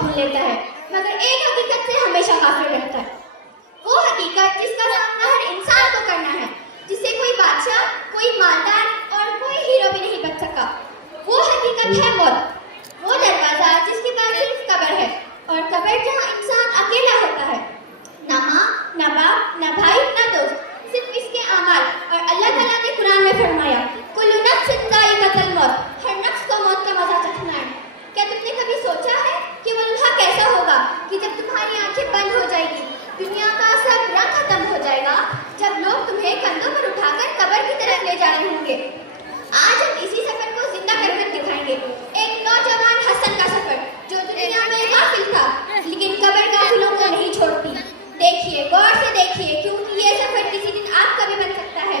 भूल लेता है, मगर एक हकीकत से हमेशा गाफिल रहता है। वो हकीकत जिसका सामना हर इंसान को करना है, जिससे कोई बादशाह, कोई मालदार और कोई हीरो भी नहीं बच सका। वो हकीकत है मौत। वो दरवाजा जिसके पास सिर्फ कब्र है, और कब्र जहाँ इंसान अकेला होता है, न माँ, न बाप, न भाई, न दोस्त, सिर्फ इसके अमाल। और अल्लाह ताला ने कुरान में फरमाया, कुल्लु नफ्सिन ज़ाइक़तुल मौत, हर नफ्स को मौत का मजा चखना है। क्या तुमने कभी सोचा है कि वो लम्हा कैसा होगा कि जब तुम्हारी आंखें बंद हो जाएगी, दुनिया का सब रंग खत्म हो जाएगा, जब लोग तुम्हें कंधों पर उठाकर कब्र की तरफ ले जा रहे होंगे। आज हम इसी सफर को जिंदा करके दिखाएंगे। एक नौजवान हसन का सफर, जो दुनिया में गाफिल था, लेकिन कब्र गाफिलों को नहीं छोड़ती। देखिए, गौर से देखिए, क्योंकि ये सफर किसी दिन आपका भी बन सकता है।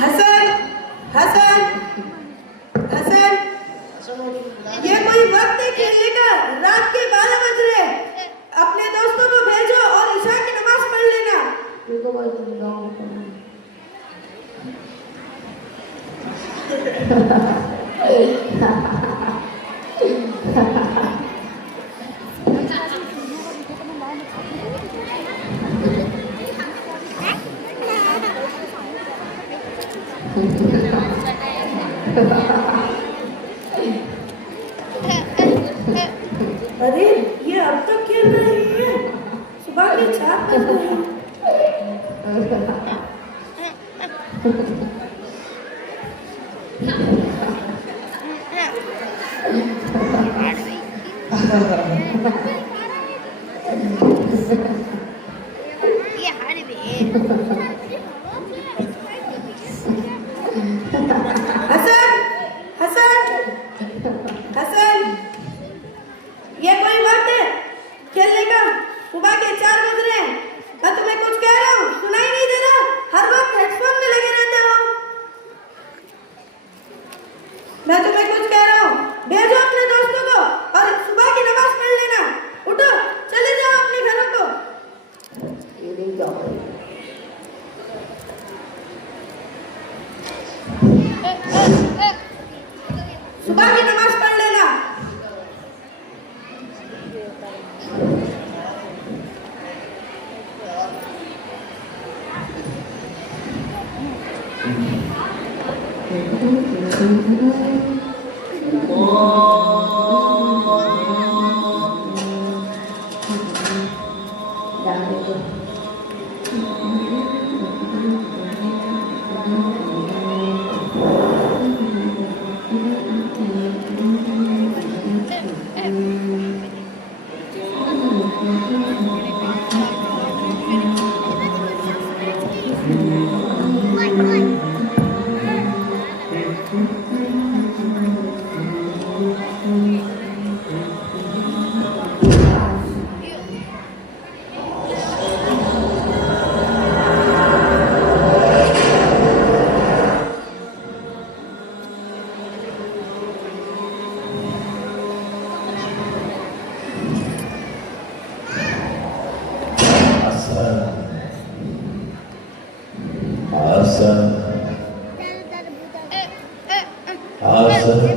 हसन, हसन, हसन, ये कोई वक्त है खेलने का? रात के 12 बज रहे। अपने दोस्तों को भेजो और ईशा की नमाज पढ़ लेना। अरे ये अब तक खेल रही है, सुबह के 4 बज रहे हैं। हसन, हसन, हसन, ये कोई बात है खेलने का? सुबह के 4 बज रहे हैं। मैं तुम्हें कुछ कह रहा हूँ, सुनाई नहीं दे रहा? हर वक्त हेडफोन में लगे रहते हो। मैं तुम्हें कुछ कह रहा हूँ, भेजो अपने दोस्तों को और सुबह की नमाज पढ़ लेना। उठो, चले जाओ अपने घरों को। सुबह की नमाज पढ़ लेना। हसन हसन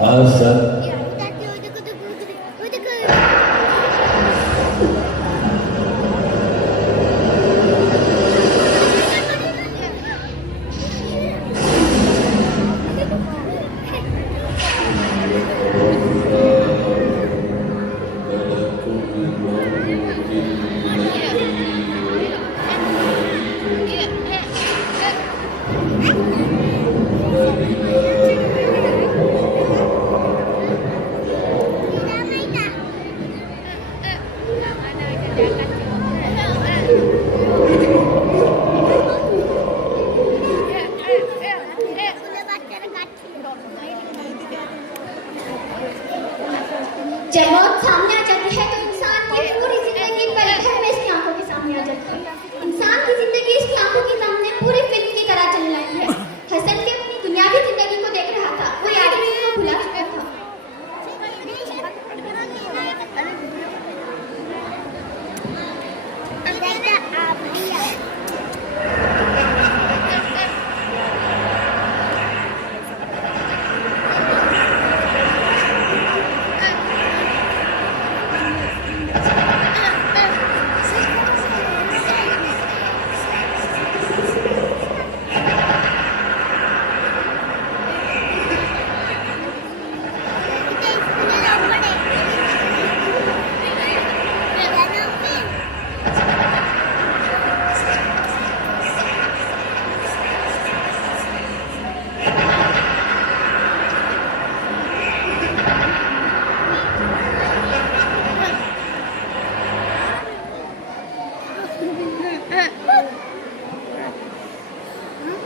हसन जब मौत सामने आ जाती है तो इंसान की पूरी जिंदगी पल भर में इसकी आंखों के सामने आ जाती है। इंसान की जिंदगी इसकी आंखों के सामने पूरी फिल्म की तरह चलने लगती है। हसन भी अपनी दुनियावी जिंदगी को देख रहा था, वो आगे को भुला चुका था।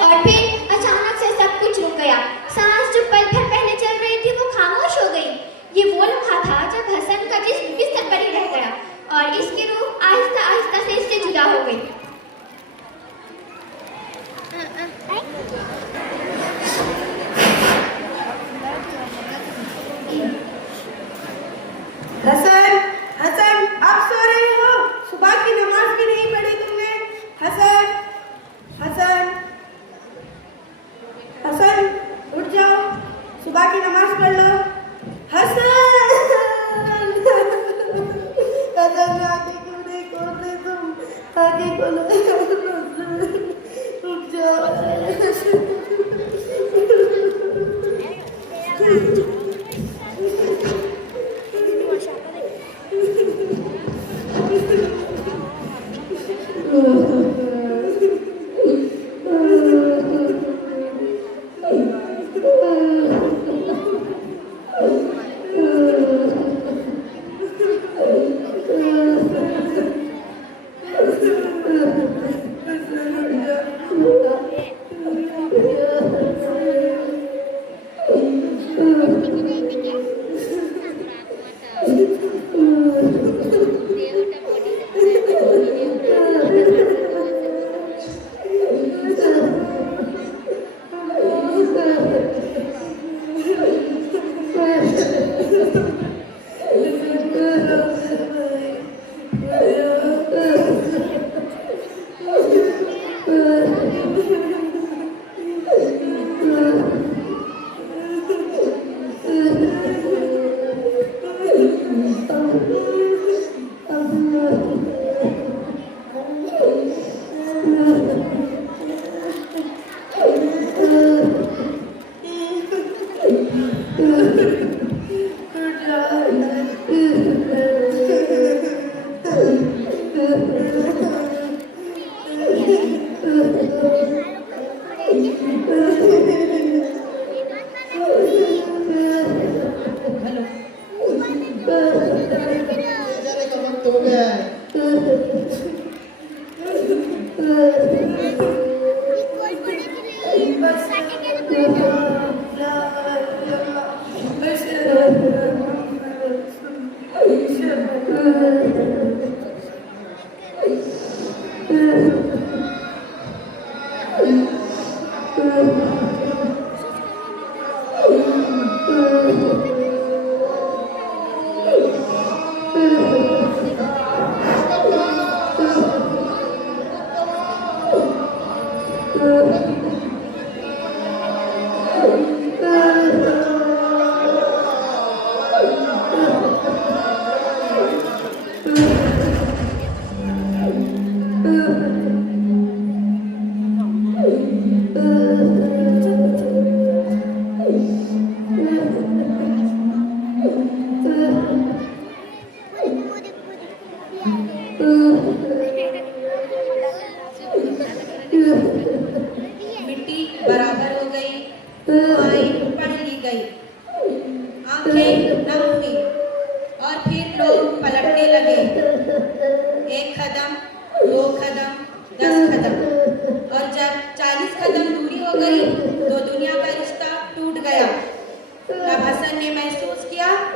और फिर अचानक से सब कुछ रुक गया। सांस जो पल भर पहले चल रही थी वो खामोश हो गई। ये वो लम्हा था जब हसन का जिस्म बिस्तर पर ही रह गया और इसकी रूह आहिस्ता आहिस्ता से इससे जुदा हो गई। हसन हसन आप सो रहे हो? सुबह की नमाज भी नहीं पढ़ी तुमने? हसन हसन हसन उठ जाओ, सुबह की नमाज पढ़ लो। हसन हसन आगे क्यों नहीं खोलते तुम? आगे खोलो, उठ जाओ।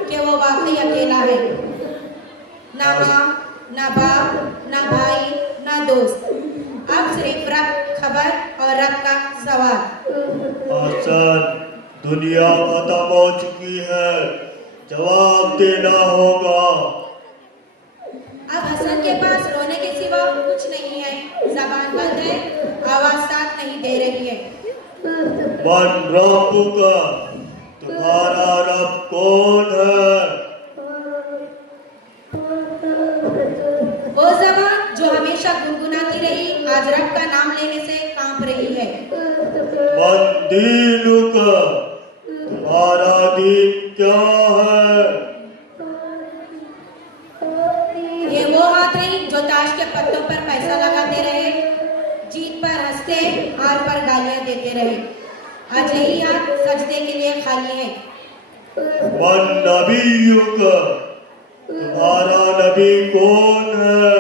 कि वो वाकई अकेला है। ना माँ, ना बाप, ना भाई, ना दोस्त, अब सिर्फ रब खबर और रब का सवाल। हसन, दुनिया खत्म हो चुकी है, जवाब देना होगा। अब हसन के पास रोने के सिवा कुछ नहीं है, जबान बंद है, आवाज साथ नहीं दे रही है। मन रब्बुका, तुम्हारा रब कौन है? वो जबान जो हमेशा गुनगुनाती रही, आज रब का नाम लेने से कांप रही है। मन दीनुका, तुम्हारा दीन क्या है? ये वो हाथ नहीं जो ताश के पत्तों पर पैसा लगाते रहे, जीत पर हंसते, हार पर गालियां देते रहे। आज यही हाथ सजदे के लिए खाली है। मन नबीयुका, तुम्हारा नबी कौन है?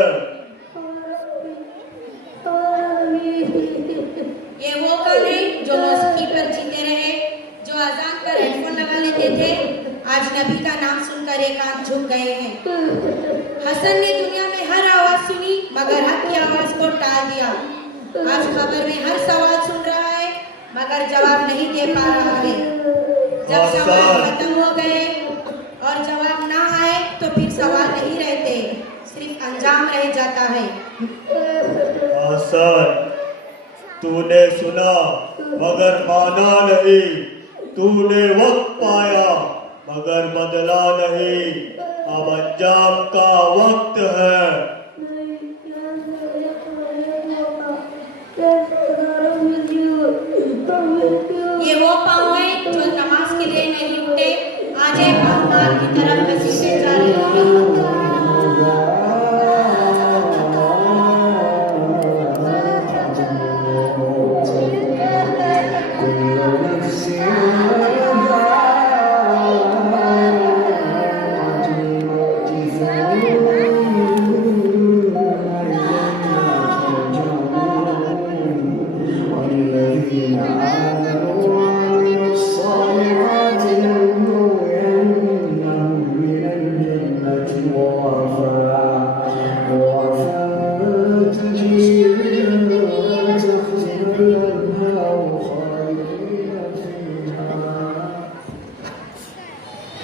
ये वो कल है जो मौसीकी पर जीते रहे, जो अजान पर हेडफोन लगा लेते थे, आज नबी का नाम सुनकर एक आंख झुक गए हैं। हसन ने दुनिया में हर आवाज सुनी मगर हक की आवाज को टाल दिया। आज खबर में हर सवाल सुन रहा है मगर जवाब नहीं दे पा रहा है। जब सवाल खत्म हो गए और जवाब ना आए तो फिर सवाल नहीं रहते, सिर्फ अंजाम रह जाता है। हसन, तूने सुना मगर माना नहीं, तूने वक्त पाया मगर बदला नहीं, अब अंजाम का वक्त है। ये वो पाँव है जो नमाज के लिए नहीं उठे, आज एक पाँव की तरफ घसीटे जा रहे हैं।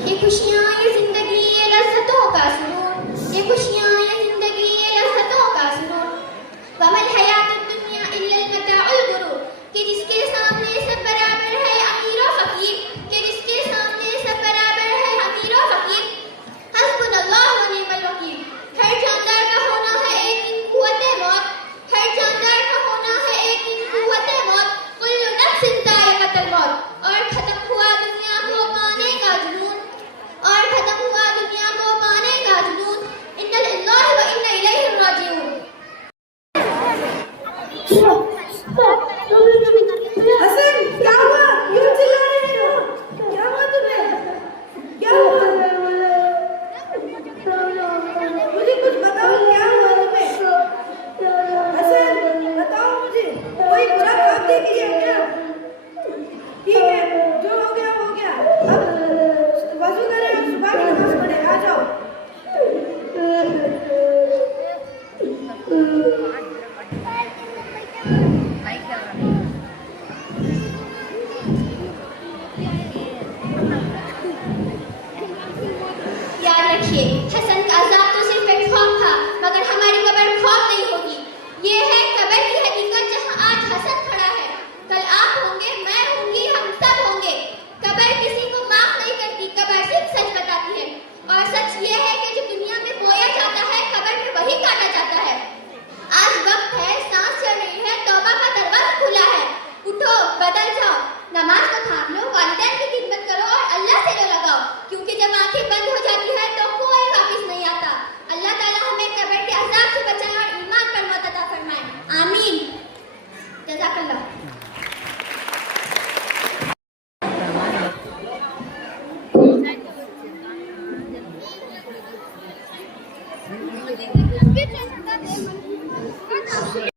ये खुशियाँ ये जिंदगी ये लज़्ज़तों का सुरूर, ये खुशियाँ ये जिंदगी ये लज़्ज़तों का सुरूर, वमल हयातुद दुनिया इल्लल मताउल गुरूर, कि जिसके सामने सब बराबर है अमीर और फकीर, कि जिसके सामने सब बराबर है अमीर और फकीर। हस्बुनल्लाहु व निअमल वकील। हर जानदार का होना है एक दिन कुव्वते मौत, हर जानदार का होना है एक दिन कुव्वते मौत, कुल्लु नफ्सिन ज़ाइक़तुल मौत। और खत्म हुआ दुनिया को पाने का जुनून, और खत्म हुआ दुनिया को पाने का जुनून। इन्ना लिल्लाहि व इन्ना इलैहि राजिऊन। हसन, क्या हुआ? क्यों चिल्ला रहे हो? क्या हुआ तुम्हें? क्या हुआ? मुझे कुछ बताओ, क्या हुआ तुम्हें? हसन, बताओ मुझे, कोई बुरा काम देख लिया क्या? ठीक है, जो हो गया हो गया। अब वजू करें और सुबह की नमाज पढ़ें। आ जाओ। याद रखिए, हसन का अज़ाब तो सिर्फ एक ख्वाब था, मगर हमारी कब्र ख्वाब नहीं होगी। ये है कब्र की हकीकत जहाँ आज हसन खड़ा है, कल आप होंगे, मैं होंगी, हम सब होंगे। कब्र किसी को माफ नहीं करती, कब्र सिर्फ सच बताती है, और सच ये है कि जो दुनिया में बोया जाता है कब्र में वही काटा जाता है। आज वक्त है, सांस चल रही है, तौबा का दरवाजा खुला है। उठो, बदल जाओ, नमाज को थाम लो, वालिदैन की खिदमत करो और अल्लाह से रो लगाओ, क्योंकि जब आंखें बंद हो जाती है तो कोई वापस नहीं आता। अल्लाह ताला हमें कब्र के अज़ाब से बचाए और ईमान पर मौत अता फरमाए। आमीन। जज़ाकल्लाह। Good.